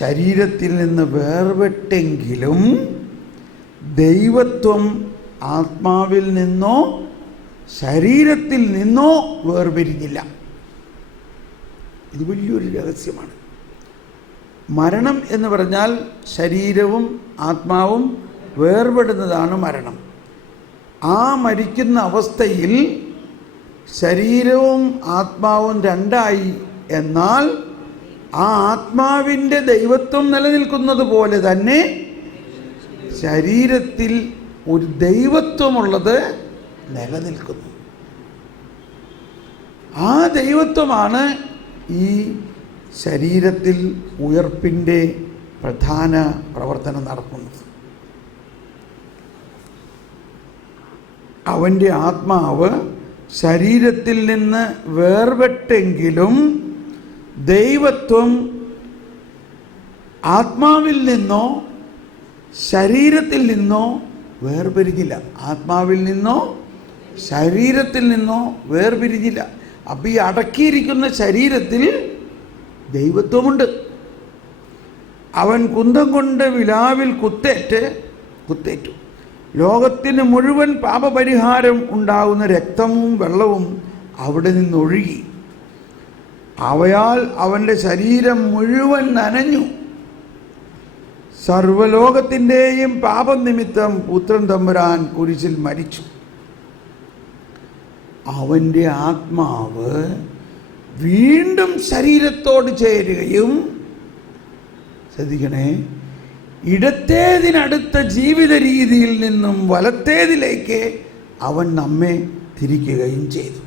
ശരീരത്തിൽ നിന്ന് വേർപെട്ടെങ്കിലും ദൈവത്വം ആത്മാവിൽ നിന്നോ ശരീരത്തിൽ നിന്നോ വേർപിരിഞ്ഞില്ല. ഇത് വലിയൊരു രഹസ്യമാണ്. മരണം എന്ന് പറഞ്ഞാൽ ശരീരവും ആത്മാവും വേർപെടുന്നതാണ് മരണം. ആ മരിക്കുന്ന അവസ്ഥയിൽ ശരീരവും ആത്മാവും രണ്ടായി. എന്നാൽ ആ ആത്മാവിൻ്റെ ദൈവത്വം നിലനിൽക്കുന്നത് പോലെ തന്നെ ശരീരത്തിൽ ഒരു ദൈവത്വമുള്ളത് നിലനിൽക്കുന്നു. ആ ദൈവത്വമാണ് ഈ ശരീരത്തിൽ ഉയർപ്പിൻ്റെ പ്രധാന പ്രവർത്തനം നടക്കുന്നത്. അവൻ്റെ ആത്മാവ് ശരീരത്തിൽ നിന്ന് വേർപെട്ടെങ്കിലും ദൈവത്വം ആത്മാവിൽ നിന്നോ ശരീരത്തിൽ നിന്നോ വേർപിരിഞ്ഞില്ല. ആത്മാവിൽ നിന്നോ ശരീരത്തിൽ നിന്നോ വേർപിരിഞ്ഞില്ല. അപ്പം ഈ അടക്കിയിരിക്കുന്ന ശരീരത്തിൽ ദൈവത്വമുണ്ട്. അവൻ കുന്തം കൊണ്ട് വിലാവിൽ കുത്തേറ്റു. ലോകത്തിന് മുഴുവൻ പാപപരിഹാരം ഉണ്ടാകുന്ന രക്തവും വെള്ളവും അവിടെ നിന്നൊഴുകി. അവയാൽ അവൻ്റെ ശരീരം മുഴുവൻ നനഞ്ഞു. സർവ്വലോകത്തിൻ്റെയും പാപം നിമിത്തം പുത്രൻ തമ്പുരാൻ കുരിശിൽ മരിച്ചു. അവൻ്റെ ആത്മാവ് വീണ്ടും ശരീരത്തോട് ചേരുകയും, ശ്രദ്ധിക്കണേ, ഇടത്തേതിനടുത്ത ജീവിത രീതിയിൽ നിന്നും വലത്തേതിലേക്ക് അവൻ നമ്മെ തിരിക്കുകയും ചെയ്തു.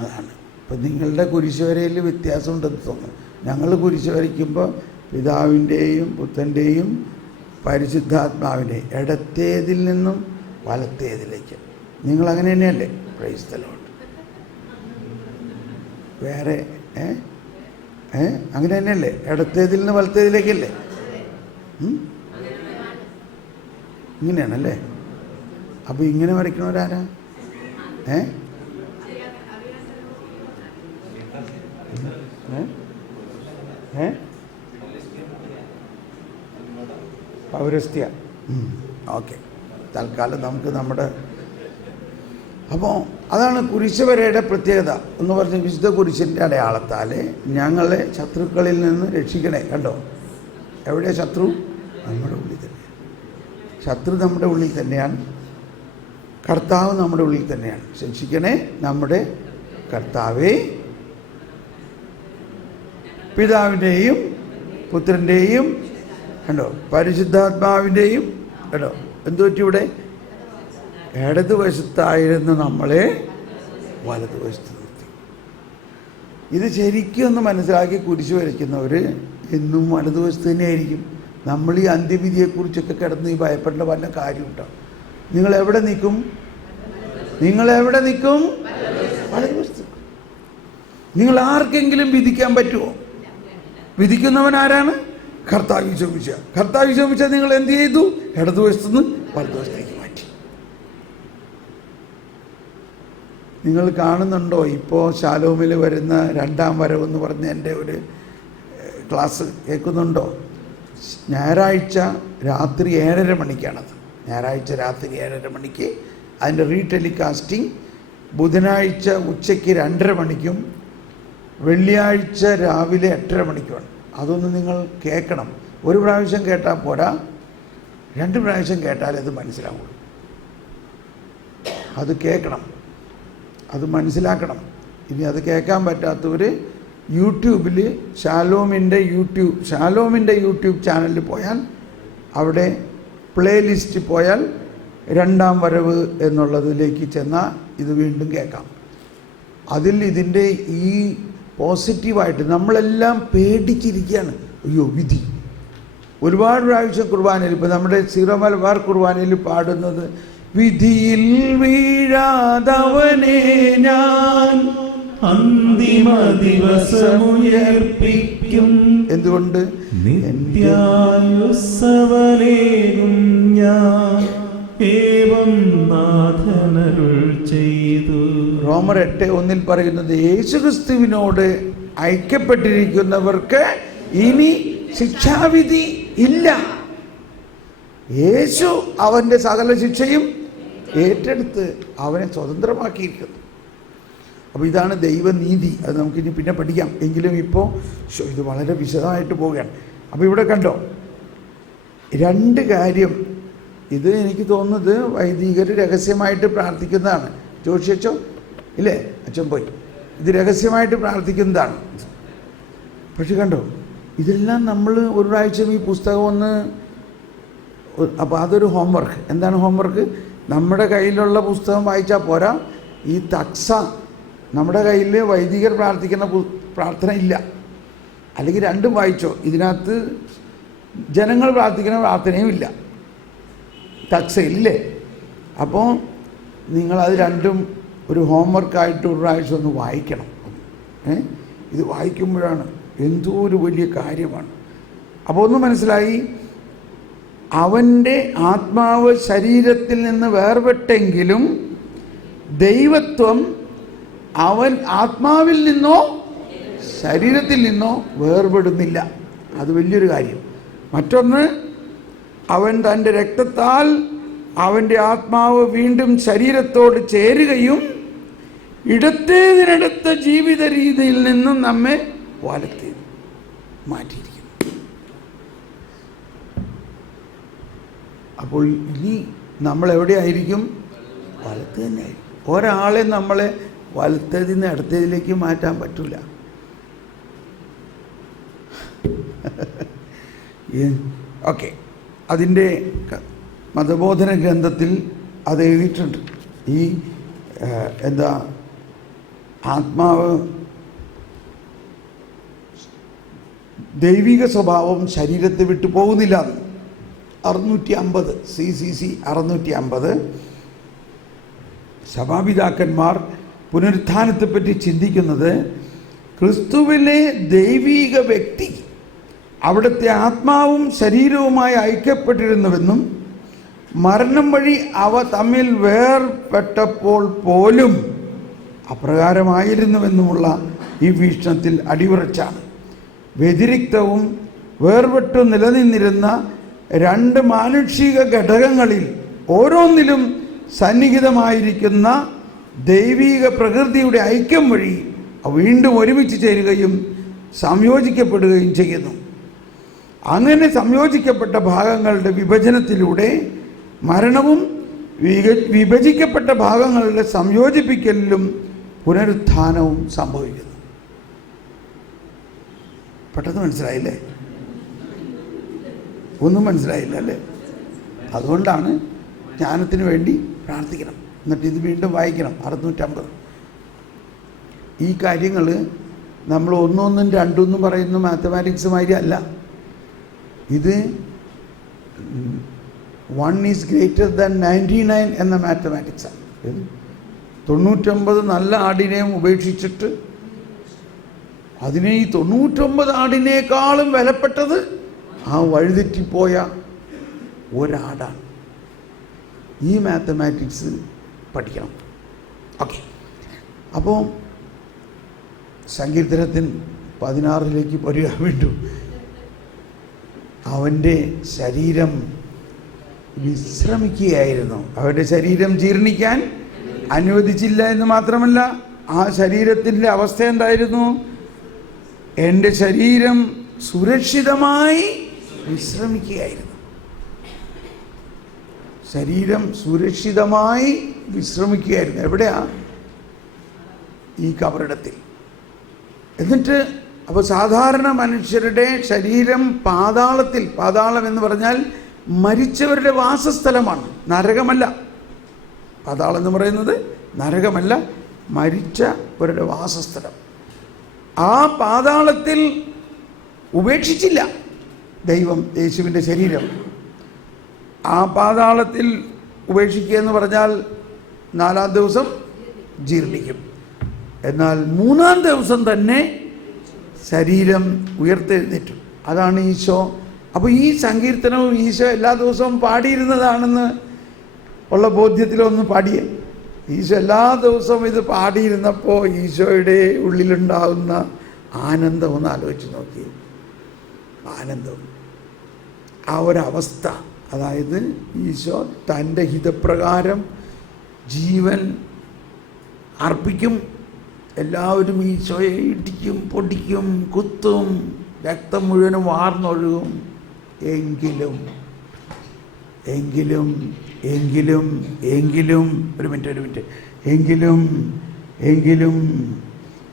അതാണ് ഇപ്പം നിങ്ങളുടെ കുരിശുവരയിൽ വ്യത്യാസമുണ്ടെന്ന് തോന്നുന്നു. ഞങ്ങൾ കുരിശ് വരയ്ക്കുമ്പോൾ പിതാവിൻ്റെയും പുത്രൻ്റെയും പരിശുദ്ധാത്മാവിൻ്റെയും ഇടത്തേതിൽ നിന്നും വലത്തേതിലേക്ക്. നിങ്ങളങ്ങനെ തന്നെയല്ലേ? Praise the Lord. വേറെ അങ്ങനെ തന്നെയല്ലേ? ഇടത്തേതിൽ നിന്ന് വലത്തേതിലേക്കല്ലേ? ഇങ്ങനെയാണല്ലേ? അപ്പോൾ ഇങ്ങനെ വരയ്ക്കണവരാരാ? പൗരസ്ത്യ. ഓക്കെ, തൽക്കാലം നമുക്ക് നമ്മുടെ അപ്പോൾ അതാണ് കുരിശുവരയുടെ പ്രത്യേകത എന്ന് പറഞ്ഞ്, വിശുദ്ധ കുരിശിൻ്റെ അടയാളത്താൽ ഞങ്ങളെ ശത്രുക്കളിൽ നിന്ന് രക്ഷിക്കണേ. കണ്ടോ, എവിടെ ശത്രു? നമ്മുടെ ഉള്ളിൽ തന്നെ. ശത്രു നമ്മുടെ ഉള്ളിൽ തന്നെയാണ്, കർത്താവ് നമ്മുടെ ഉള്ളിൽ തന്നെയാണ്. രക്ഷിക്കണേ നമ്മുടെ കർത്താവേ, പിതാവിൻ്റെയും പുത്രൻ്റെയും കണ്ടോ പരിശുദ്ധാത്മാവിൻ്റെയും കണ്ടോ എന്തു പറ്റി? ഇവിടെ ഇടതുവശത്തായിരുന്ന നമ്മളെ വലതുവശത്ത് നിർത്തി. ഇത് ശരിക്കും ഒന്ന് മനസ്സിലാക്കി കുരിശ് വരയ്ക്കുന്നവർ എന്നും വലതുവശത്ത് തന്നെയായിരിക്കും. നമ്മൾ ഈ അന്ത്യവിധിയെക്കുറിച്ചൊക്കെ കിടന്ന് ഈ ഭയപ്പെടേണ്ട വല്ല കാര്യമുണ്ടോ? നിങ്ങളെവിടെ നിൽക്കും? നിങ്ങളെവിടെ നിൽക്കും? വലതുവശത്ത്. നിങ്ങൾ ആർക്കെങ്കിലും വിധിക്കാൻ പറ്റുമോ? വിധിക്കുന്നവൻ ആരാണ്? കർത്താവ് യേശുമിശിഹ. കർത്താവ് യേശുമിശിഹ നിങ്ങൾ എന്ത് ചെയ്തു? ഇടതുവശത്തു നിന്ന് വലതുവശത്തേക്ക് മാറ്റി. നിങ്ങൾ കാണുന്നുണ്ടോ ഇപ്പോൾ ശാലോമിൽ വരുന്ന രണ്ടാം വരവെന്ന് പറഞ്ഞ എൻ്റെ ഒരു ക്ലാസ് കേൾക്കുന്നുണ്ടോ? ഞായറാഴ്ച രാത്രി 7:30 മണിക്കാണത്. ഞായറാഴ്ച രാത്രി 7:30 മണിക്ക് അതിൻ്റെ റീടെലികാസ്റ്റിംഗ്. ബുധനാഴ്ച ഉച്ചയ്ക്ക് 2:30 മണിക്കും വെള്ളിയാഴ്ച രാവിലെ 8:30 മണിക്കുമാണ്. അതൊന്ന് നിങ്ങൾ കേൾക്കണം. ഒരു പ്രാവശ്യം കേട്ടാൽ പോരാ, 2 പ്രാവശ്യം കേട്ടാലേ അത് മനസ്സിലാവുള്ളൂ. അത് കേൾക്കണം, അത് മനസ്സിലാക്കണം. ഇനി അത് കേൾക്കാൻ പറ്റാത്തവർ യൂട്യൂബിൽ ഷാലോമിൻ്റെ യൂട്യൂബ് ചാനലിൽ പോയാൽ അവിടെ പ്ലേലിസ്റ്റ് പോയാൽ രണ്ടാം വരവ് എന്നുള്ളതിലേക്ക് ചെന്നാൽ ഇത് വീണ്ടും കേൾക്കാം. അതിൽ ഇതിൻ്റെ ഈ പോസിറ്റീവായിട്ട് നമ്മളെല്ലാം പേടിച്ചിരിക്കുകയാണ്. അയ്യോ വിധി. ഒരുപാട് പ്രാവശ്യം കുർബാനയിൽ, ഇപ്പോൾ നമ്മുടെ സീറോ മലബാർ കുർബാനയിൽ പാടുന്നത്, വിധിയിൽ വീഴാതവനെ ഞാൻ അന്തിമ ദിവസമുയർപ്പിക്കും. എന്തുകൊണ്ട്? നിത്യായുസ്സവനേകും ഞാൻ ഏവം നാഥനരുൾ ചെയ്തു. റോമർ 8:1 പറയുന്നത്, യേശുക്രിസ്തുവിനോട് ഐക്യപ്പെട്ടിരിക്കുന്നവർക്ക് ഇനി ശിക്ഷാവിധി ഇല്ല. യേശു അവൻ്റെ സകല ശിക്ഷയും ഏറ്റെടുത്ത് അവനെ സ്വതന്ത്രമാക്കിയിരിക്കുന്നു. അപ്പോൾ ഇതാണ് ദൈവനീതി. അത് നമുക്കിനി പിന്നെ പഠിക്കാം. എങ്കിലും ഇപ്പോൾ ഇത് വളരെ വിശദമായിട്ട് പോവുകയാണ്. അപ്പോൾ ഇവിടെ കണ്ടോ, 2 കാര്യം. ഇത് എനിക്ക് തോന്നുന്നത് വൈദികർ രഹസ്യമായിട്ട് പ്രാർത്ഥിക്കുന്നതാണ്. ജോഷി അച്ഛോ ഇല്ലേ? അച്ഛൻ പോയി. ഇത് രഹസ്യമായിട്ട് പ്രാർത്ഥിക്കുന്നതാണ്. പക്ഷെ കണ്ടോ, ഇതെല്ലാം നമ്മൾ ഒരു പ്രാവശ്യം ഈ പുസ്തകം ഒന്ന്, അപ്പോൾ അതൊരു ഹോംവർക്ക്. എന്താണ് ഹോംവർക്ക്? നമ്മുടെ കയ്യിലുള്ള പുസ്തകം വായിച്ചാൽ പോരാ. ഈ തക്സ നമ്മുടെ കയ്യിൽ വൈദികർ പ്രാർത്ഥിക്കുന്ന പ്രാർത്ഥന ഇല്ല. അല്ലെങ്കിൽ 2 വായിച്ചോ. ഇതിനകത്ത് ജനങ്ങൾ പ്രാർത്ഥിക്കുന്ന പ്രാർത്ഥനയും ഇല്ല തക്സയില്ലേ. അപ്പോൾ നിങ്ങളത് 2 ഒരു ഹോംവർക്കായിട്ട് ഒരു പ്രാവശ്യം ഒന്ന് വായിക്കണം. ഇത് വായിക്കുമ്പോഴാണ് എന്തോ ഒരു വലിയ കാര്യമാണ്. അപ്പോൾ ഒന്ന് മനസ്സിലായി, അവൻ്റെ ആത്മാവ് ശരീരത്തിൽ നിന്ന് വേർപെട്ടെങ്കിലും ദൈവത്വം അവൻ ആത്മാവിൽ നിന്നോ ശരീരത്തിൽ നിന്നോ വേർപെടുന്നില്ല. അത് വലിയൊരു കാര്യം. മറ്റൊന്ന്, അവൻ തൻ്റെ രക്തത്താൽ അവൻ്റെ ആത്മാവ് വീണ്ടും ശരീരത്തോട് ചേരുകയും ഇടത്തേതിനടുത്ത ജീവിത രീതിയിൽ നിന്നും നമ്മെ വലത്തെ മാറ്റിയിരിക്കുന്നു. അപ്പോൾ ഇനി നമ്മൾ എവിടെയായിരിക്കും? വലത്ത് തന്നെയായിരിക്കും. ഒരാളെ നമ്മളെ വലത്തതിൽ നിന്ന് ഇടത്തേതിലേക്ക് മാറ്റാൻ പറ്റില്ല. ഓക്കെ, അതിൻ്റെ മതബോധന ഗ്രന്ഥത്തിൽ അത് എഴുതിയിട്ടുണ്ട്. ഈ എന്താ, ആത്മാവ്, ദൈവിക സ്വഭാവം ശരീരത്തെ വിട്ടു പോകുന്നില്ല. 650 CCC 650 സഭാപിതാക്കന്മാർ പുനരുത്ഥാനത്തെപ്പറ്റി ചിന്തിക്കുന്നത്, ക്രിസ്തുവിലെ ദൈവിക വ്യക്തി അവിടുത്തെ ആത്മാവും ശരീരവുമായി ഐക്യപ്പെട്ടിരുന്നുവെന്നും മരണം വഴി അവ തമ്മിൽ വേർപെട്ടപ്പോൾ പോലും അപ്രകാരമായിരുന്നുവെന്നുമുള്ള ഈ വീക്ഷണത്തിൽ അടിയുറച്ചാണ്. വ്യതിരിക്തവും വേർപെട്ടു നിലനിന്നിരുന്ന 2 മാനുഷിക ഘടകങ്ങളിൽ ഓരോന്നിലും സന്നിഹിതമായിരിക്കുന്ന ദൈവിക പ്രകൃതിയുടെ ഐക്യം വഴി വീണ്ടും ഒരുമിച്ച് ചേരുകയും സംയോജിക്കപ്പെടുകയും ചെയ്യുന്നു. അങ്ങനെ സംയോജിക്കപ്പെട്ട ഭാഗങ്ങളുടെ വിഭജനത്തിലൂടെ മരണവും വിഭജിക്കപ്പെട്ട ഭാഗങ്ങളുടെ സംയോജിപ്പിക്കലിലും പുനരുത്ഥാനവും സംഭവിക്കുന്നു. പെട്ടെന്ന് മനസ്സിലായില്ലേ? ഒന്നും മനസ്സിലായില്ല അല്ലേ? അതുകൊണ്ടാണ് ജ്ഞാനത്തിന് വേണ്ടി പ്രാർത്ഥിക്കണം. എന്നിട്ട് ഇത് വീണ്ടും വായിക്കണം. 650. ഈ കാര്യങ്ങൾ നമ്മൾ 1, 1, 2 പറയുന്ന മാത്തമാറ്റിക്സ് മാതിരി അല്ല. ഇത് 1 ഈസ് ഗ്രേറ്റർ ദാൻ 99 എന്ന മാത്തമാറ്റിക്സാണ്. 99 നല്ല ആടിനെയും ഉപേക്ഷിച്ചിട്ട് അതിനെ ഈ 99 ആടിനേക്കാളും വിലപ്പെട്ടത് ആ വഴിതെറ്റിപ്പോയ ഒരാടാണ്. ഈ മാത്തമാറ്റിക്സ് പഠിക്കണം. ഓക്കെ, അപ്പോൾ സങ്കീർത്തനത്തിൽ 16 വരിക വീണ്ടും. അവൻ്റെ ശരീരം വിശ്രമിക്കുകയായിരുന്നു. അവൻ്റെ ശരീരം ജീർണിക്കാൻ അനുവദിച്ചില്ല എന്ന് മാത്രമല്ല, ആ ശരീരത്തിൻ്റെ അവസ്ഥ എന്തായിരുന്നു? എൻ്റെ ശരീരം സുരക്ഷിതമായി വിശ്രമിക്കുകയായിരുന്നു. ശരീരം സുരക്ഷിതമായി വിശ്രമിക്കുകയായിരുന്നു. എവിടെയാ? ഈ കബറിടത്തിൽ. എന്നിട്ട് അപ്പോൾ സാധാരണ മനുഷ്യരുടെ ശരീരം പാതാളത്തിൽ, പാതാളം എന്ന് പറഞ്ഞാൽ മരിച്ചവരുടെ വാസസ്ഥലമാണ്, നരകമല്ല. പാതാളം എന്ന് പറയുന്നത് നരകമല്ല, മരിച്ചവരുടെ വാസസ്ഥലം. ആ പാതാളത്തിൽ ഉപേക്ഷിച്ചില്ല ദൈവം യേശുവിൻ്റെ ശരീരം. ആ പാതാളത്തിൽ ഉപേക്ഷിക്കുക എന്ന് പറഞ്ഞാൽ 4-ാം ദിവസം ജീർണിക്കും. എന്നാൽ 3-ാം ദിവസം തന്നെ ശരീരം ഉയർത്തെഴുന്നേറ്റു. അതാണ് ഈശോ. അപ്പോൾ ഈ സങ്കീർത്തനവും ഈശോ എല്ലാ ദിവസവും പാടിയിരുന്നതാണെന്ന് ഉള്ള ബോധ്യത്തിലൊന്ന് പാടിയേ. ഈശോ എല്ലാ ദിവസവും ഇത് പാടിയിരുന്നപ്പോൾ ഈശോയുടെ ഉള്ളിലുണ്ടാകുന്ന ആനന്ദം ഒന്ന് ആലോചിച്ച് നോക്കി. ആനന്ദം, ആ ഒരവസ്ഥ. അതായത് ഈശോ തൻ്റെ ഹിതപ്രകാരം ജീവൻ അർപ്പിക്കും. എല്ലാവരും ഈശോയെ ഇടിക്കും, പൊടിക്കും, കുത്തും, രക്തം മുഴുവനും വാർന്നൊഴുകും. എങ്കിലും ഒരു മിനിറ്റ്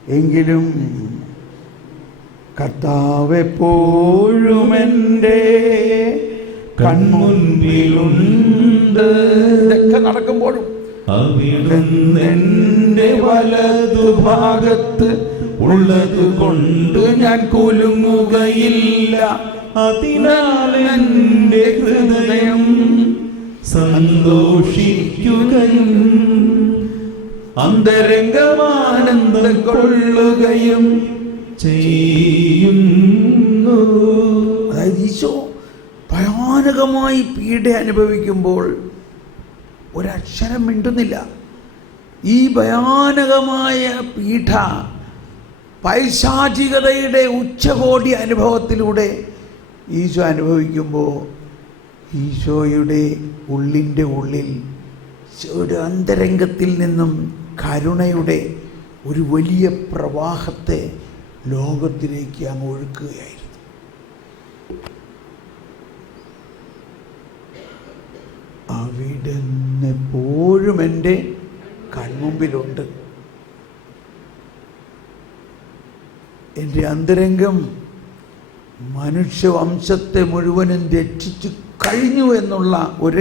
എങ്കിലും കർത്താവ് എപ്പോഴും എൻ്റെ കൺമുൻപിലുണ്ട്. ഇതൊക്കെ നടക്കുമ്പോഴും അവിടുന്നെൻ്റെ വലതുഭാഗത്ത് ഉള്ളത് കൊണ്ട് ഞാൻ കുലുങ്ങുകയില്ല. അതിനാൽ എൻ്റെ ഹൃദയം സന്തോഷിക്കുകയും അന്തരംഗമാനന്ദം കൊള്ളുകയും ചെയ്യുന്നു. അതായത് ഈശോ ഭയാനകമായി പീഡ അനുഭവിക്കുമ്പോൾ ഒരക്ഷരം മിണ്ടുന്നില്ല. ഈ ഭയാനകമായ പീഡ, പൈശാചികതയുടെ ഉച്ചകോടി അനുഭവത്തിലൂടെ ഈശോ അനുഭവിക്കുമ്പോൾ ഈശോയുടെ ഉള്ളിൻ്റെ ഉള്ളിൽ ഒരു അന്തരംഗത്തിൽ നിന്നും കരുണയുടെ ഒരു വലിയ പ്രവാഹത്തെ ലോകത്തിലേക്ക് അങ്ങ് ഒഴുക്കുകയായിരുന്നു. അവിടുന്ന് എപ്പോഴും എൻ്റെ കൺമുമ്പിലുണ്ട്. എൻ്റെ അന്തരംഗം മനുഷ്യവംശത്തെ മുഴുവനും രക്ഷിച്ചു കഴിഞ്ഞു എന്നുള്ള ഒരു